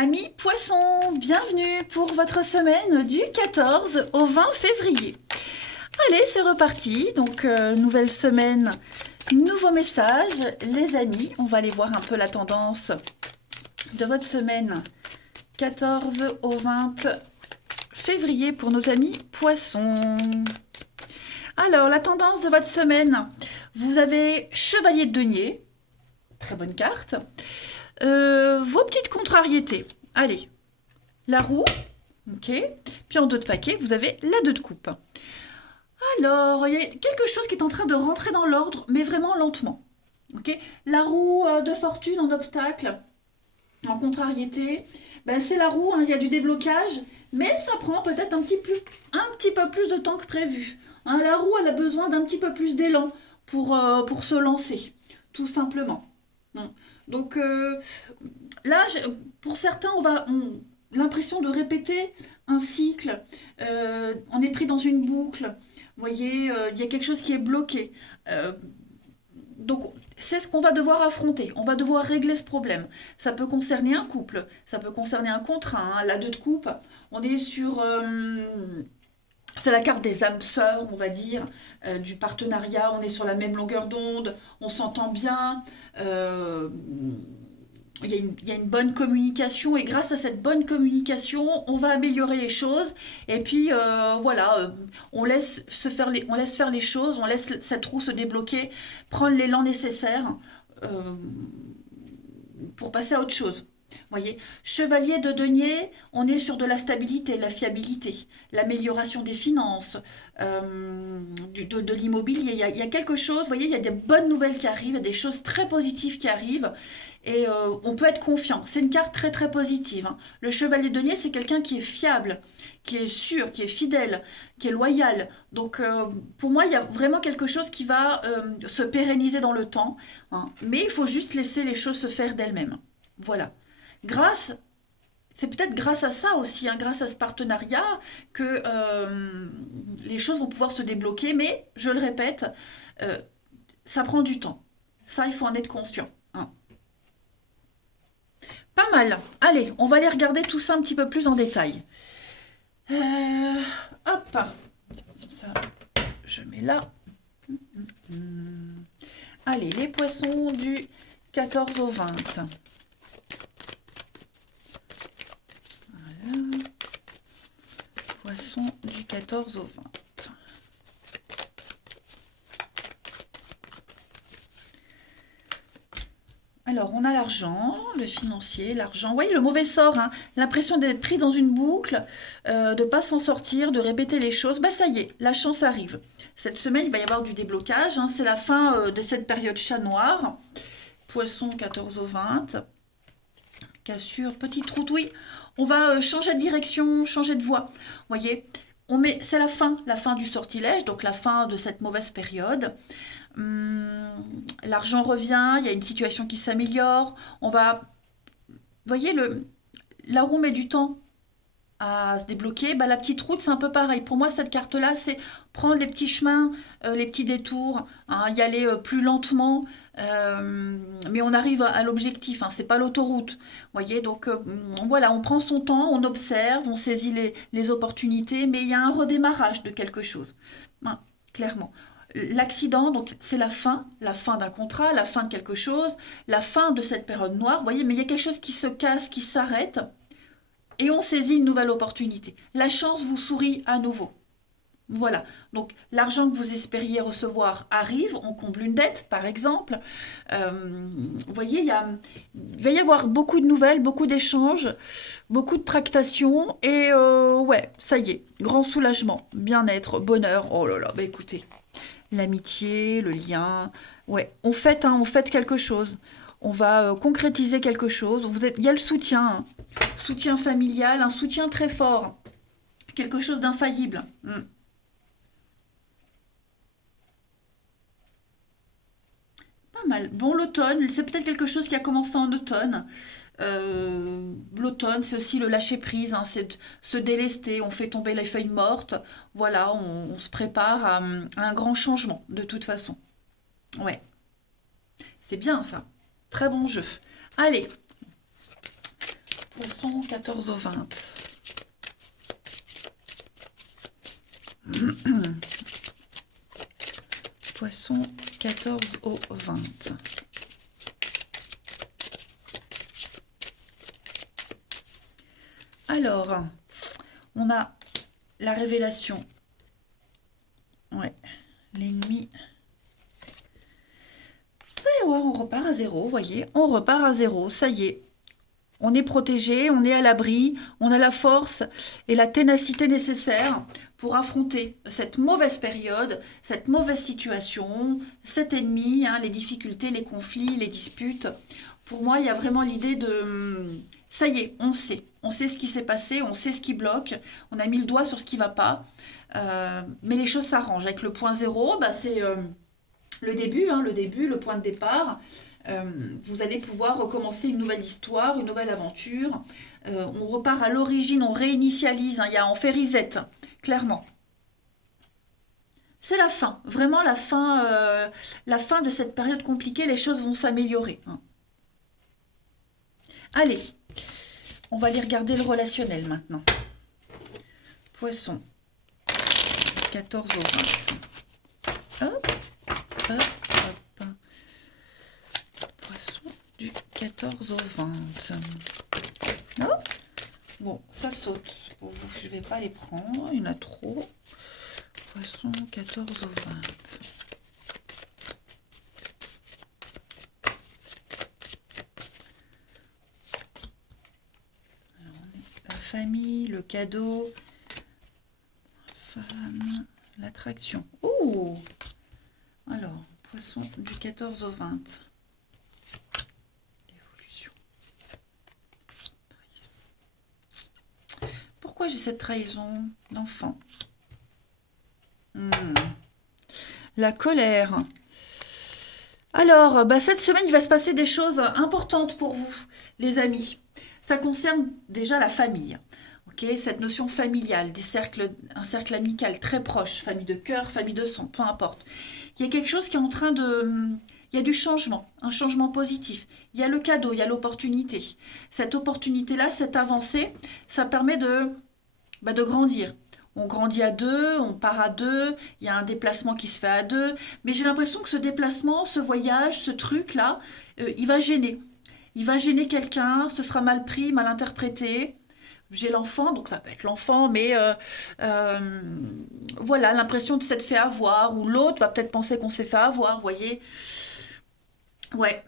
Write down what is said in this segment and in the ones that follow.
Amis poissons, bienvenue pour votre semaine du 14 au 20 février. Allez, c'est reparti. Donc, nouvelle semaine, nouveau message. Les amis, on va aller voir un peu la tendance de votre semaine 14 au 20 février pour nos amis poissons. Alors, la tendance de votre semaine, vous avez Chevalier de Denier, très bonne carte. Vos petites contrariétés. Allez, la roue, ok. Puis en dos de paquet, vous avez la 2 de coupe. Alors, il y a quelque chose qui est en train de rentrer dans l'ordre, mais vraiment lentement. Ok. La roue de fortune en obstacle, en contrariété, ben, c'est la roue, hein, il y a du déblocage, mais ça prend peut-être un petit peu plus de temps que prévu. Hein, la roue, elle a besoin d'un petit peu plus d'élan pour se lancer, tout simplement. Non. Donc là, pour certains, l'impression de répéter un cycle. On est pris dans une boucle. Vous voyez, il y a quelque chose qui est bloqué. Euh, donc, c'est ce qu'on va devoir affronter. On va devoir régler ce problème. Ça peut concerner un couple, ça peut concerner un contrat, hein, la 2 de coupe. On est sur... c'est la carte des âmes sœurs, on va dire, du partenariat. On est sur la même longueur d'onde, on s'entend bien. Il y a une bonne communication et grâce à cette bonne communication, on va améliorer les choses. Et puis voilà, on laisse faire les choses, on laisse cette roue se débloquer, prendre l'élan nécessaire euh, pour passer à autre chose. Voyez, chevalier de denier, on est sur de la stabilité, la fiabilité, l'amélioration des finances, de l'immobilier. Il y a quelque chose, voyez, il y a des bonnes nouvelles qui arrivent, il y a des choses très positives qui arrivent et on peut être confiant. C'est une carte très très positive. Hein. Le chevalier de denier, c'est quelqu'un qui est fiable, qui est sûr, qui est fidèle, qui est loyal. Donc pour moi, il y a vraiment quelque chose qui va se pérenniser dans le temps. Hein. Mais il faut juste laisser les choses se faire d'elles-mêmes. Voilà. Grâce, c'est peut-être grâce à ça aussi, hein, grâce à ce partenariat, que les choses vont pouvoir se débloquer. Mais, je le répète, euh, ça prend du temps. Ça, il faut en être conscient. Hein. Pas mal. Allez, on va aller regarder tout ça un petit peu plus en détail. Hop. Ça, je mets là. Allez, les poissons du 14 au 20. Poisson du 14 au 20. Alors, on a l'argent, le financier, l'argent. Vous voyez, le mauvais sort, hein, l'impression d'être pris dans une boucle, de ne pas s'en sortir, de répéter les choses. Ben, ça y est, la chance arrive. Cette semaine, il va y avoir du déblocage. Hein, c'est la fin de cette période chat noir. Poisson 14 au 20. Cassure, petite route, oui. On va changer de direction, changer de voie. Vous voyez, c'est la fin du sortilège, donc la fin de cette mauvaise période. L'argent revient, il y a une situation qui s'améliore. Vous voyez, la roue met du temps à se débloquer. Bah, la petite route, c'est un peu pareil. Pour moi, cette carte-là, c'est prendre les petits chemins, les petits détours, hein, y aller plus lentement, mais on arrive à l'objectif. Hein, c'est pas l'autoroute. Vous voyez, donc voilà, on prend son temps, on observe, on saisit les opportunités, mais il y a un redémarrage de quelque chose. Hein, clairement. L'accident, donc c'est la fin d'un contrat, la fin de quelque chose, la fin de cette période noire, vous voyez, mais il y a quelque chose qui se casse, qui s'arrête, et on saisit une nouvelle opportunité. La chance vous sourit à nouveau. Voilà, donc l'argent que vous espériez recevoir arrive, on comble une dette par exemple. Vous voyez, il va y avoir beaucoup de nouvelles, beaucoup d'échanges, beaucoup de tractations et ouais, ça y est, grand soulagement, bien-être, bonheur. Oh là là, bah écoutez, l'amitié, le lien, ouais, on fête quelque chose. On va concrétiser quelque chose. Il y a le soutien, hein. Soutien familial, un soutien très fort, quelque chose d'infaillible. Pas mal. Bon, l'automne, c'est peut-être quelque chose qui a commencé en automne. L'automne, c'est aussi le lâcher prise, hein, c'est de se délester, on fait tomber les feuilles mortes. Voilà, on se prépare à un grand changement, de toute façon. Ouais, c'est bien ça. Très bon jeu. Allez, Poisson, 14 au 20. Poisson, 14 au 20. Alors, on a la révélation. Ouais, l'ennemi. Ouais, on repart à zéro, vous voyez. On repart à zéro, ça y est. On est protégé, on est à l'abri, on a la force et la ténacité nécessaire pour affronter cette mauvaise période, cette mauvaise situation, cet ennemi, hein, les difficultés, les conflits, les disputes. Pour moi, il y a vraiment l'idée de... Ça y est, on sait ce qui s'est passé, on sait ce qui bloque, on a mis le doigt sur ce qui ne va pas, mais les choses s'arrangent. Avec le point zéro, bah, c'est le début, hein, le point de départ. Vous allez pouvoir recommencer une nouvelle histoire, une nouvelle aventure. On repart à l'origine, on réinitialise, hein, on fait reset, clairement. C'est la fin, vraiment la fin de cette période compliquée, les choses vont s'améliorer. Hein. Allez, on va aller regarder le relationnel maintenant. Poisson, 14 au 20. Hop, hop, hop. Poisson du 14 au 20. Oh, bon, ça saute. Pour vous, je ne vais pas les prendre, il y en a trop. Poisson 14 au 20. Alors, on est la famille, le cadeau, femme, l'attraction. Oh! Alors, poisson du 14 au 20. Évolution. Trahison. Pourquoi j'ai cette trahison d'enfant? La colère. Alors, bah, cette semaine, il va se passer des choses importantes pour vous, les amis. Ça concerne déjà la famille. Okay, cette notion familiale, un cercle amical très proche, famille de cœur, famille de sang, peu importe. Il y a quelque chose qui est en train de... Il y a du changement, un changement positif. Il y a le cadeau, il y a l'opportunité. Cette opportunité-là, cette avancée, ça permet de grandir. On grandit à deux, on part à deux, il y a un déplacement qui se fait à deux. Mais j'ai l'impression que ce déplacement, ce voyage, ce truc-là, il va gêner. Il va gêner quelqu'un, ce sera mal pris, mal interprété. J'ai l'enfant, donc ça peut être l'enfant, mais voilà, l'impression de s'être fait avoir, ou l'autre va peut-être penser qu'on s'est fait avoir, vous voyez. Ouais,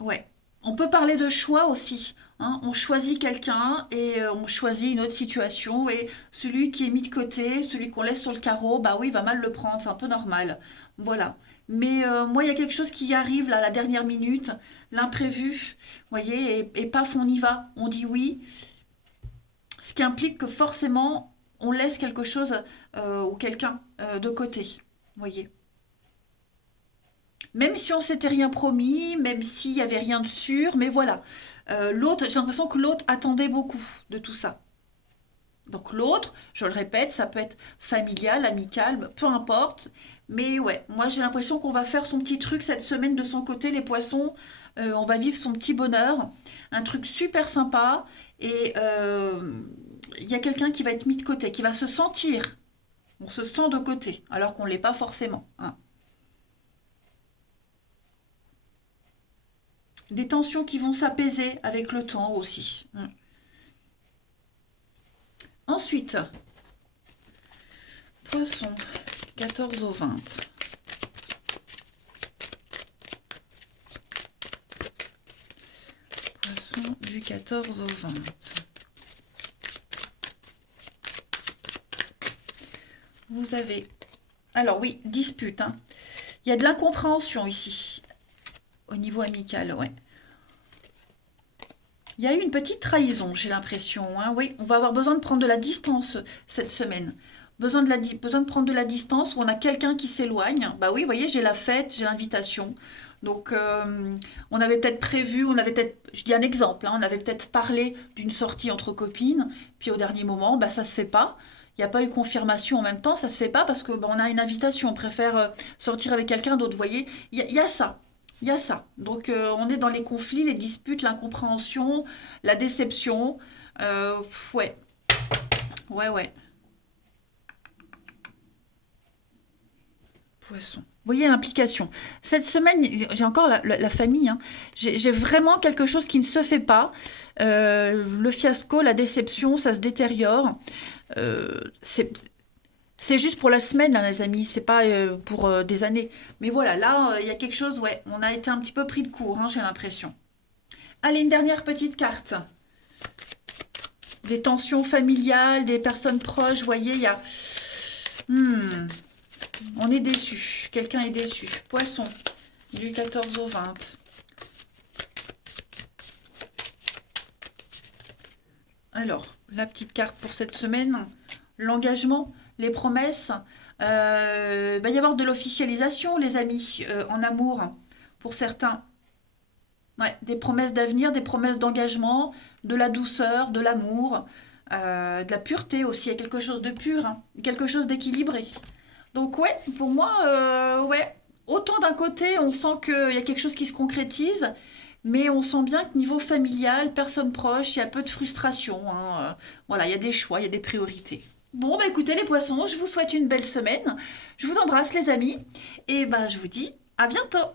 ouais. On peut parler de choix aussi. Hein. On choisit quelqu'un et on choisit une autre situation. Et celui qui est mis de côté, celui qu'on laisse sur le carreau, bah oui, il va mal le prendre, c'est un peu normal. Voilà. Mais moi, il y a quelque chose qui arrive là, à la dernière minute, l'imprévu, vous voyez, et paf, on y va, on dit oui. Ce qui implique que forcément, on laisse quelque chose ou quelqu'un de côté, vous voyez. Même si on s'était rien promis, même s'il n'y avait rien de sûr, mais voilà. L'autre, j'ai l'impression que l'autre attendait beaucoup de tout ça. Donc l'autre, je le répète, ça peut être familial, amical, peu importe. Mais ouais, moi j'ai l'impression qu'on va faire son petit truc cette semaine de son côté, les poissons. On va vivre son petit bonheur. Un truc super sympa. Et il y a quelqu'un qui va être mis de côté, qui va se sentir. On se sent de côté, alors qu'on ne l'est pas forcément. Hein. Des tensions qui vont s'apaiser avec le temps aussi. Ensuite, poisson, 14 au 20. Poisson du 14 au 20. Vous avez... Alors oui, dispute. Hein. Il y a de l'incompréhension ici. Au niveau amical, ouais. Il y a eu une petite trahison, j'ai l'impression. Hein. Oui, on va avoir besoin de prendre de la distance cette semaine. Besoin de prendre de la distance où on a quelqu'un qui s'éloigne. Bah oui, vous voyez, j'ai la fête, j'ai l'invitation. Donc, on avait peut-être prévu, je dis un exemple, hein, on avait peut-être parlé d'une sortie entre copines, puis au dernier moment, bah ça se fait pas. Il n'y a pas eu confirmation en même temps, ça se fait pas parce que bah, on a une invitation, on préfère sortir avec quelqu'un d'autre, vous voyez. Il y a ça. Il y a ça. Donc, on est dans les conflits, les disputes, l'incompréhension, la déception. Ouais, ouais, ouais. Poisson. Vous voyez l'implication. Cette semaine, j'ai encore la famille, hein. J'ai vraiment quelque chose qui ne se fait pas. Le fiasco, la déception, ça se détériore. Euh, c'est c'est juste pour la semaine, là, les amis. C'est pas pour des années. Mais voilà, là, il y a quelque chose, ouais. On a été un petit peu pris de court, hein, j'ai l'impression. Allez, une dernière petite carte. Des tensions familiales, des personnes proches, vous voyez, il y a... Hmm, on est déçu. Quelqu'un est déçu. Poisson, du 14 au 20. Alors, la petite carte pour cette semaine, l'engagement, les promesses. Il va y avoir de l'officialisation, les amis, en amour, pour certains. Ouais, des promesses d'avenir, des promesses d'engagement, de la douceur, de l'amour, de la pureté aussi. Il y a quelque chose de pur, hein, quelque chose d'équilibré. Donc ouais, pour moi, ouais, autant d'un côté, on sent qu'il y a quelque chose qui se concrétise, mais on sent bien que niveau familial, personne proche, il y a peu de frustration, hein, voilà, il y a des choix, il y a des priorités. Bon, bah écoutez les poissons, je vous souhaite une belle semaine. Je vous embrasse les amis, et bah je vous dis à bientôt.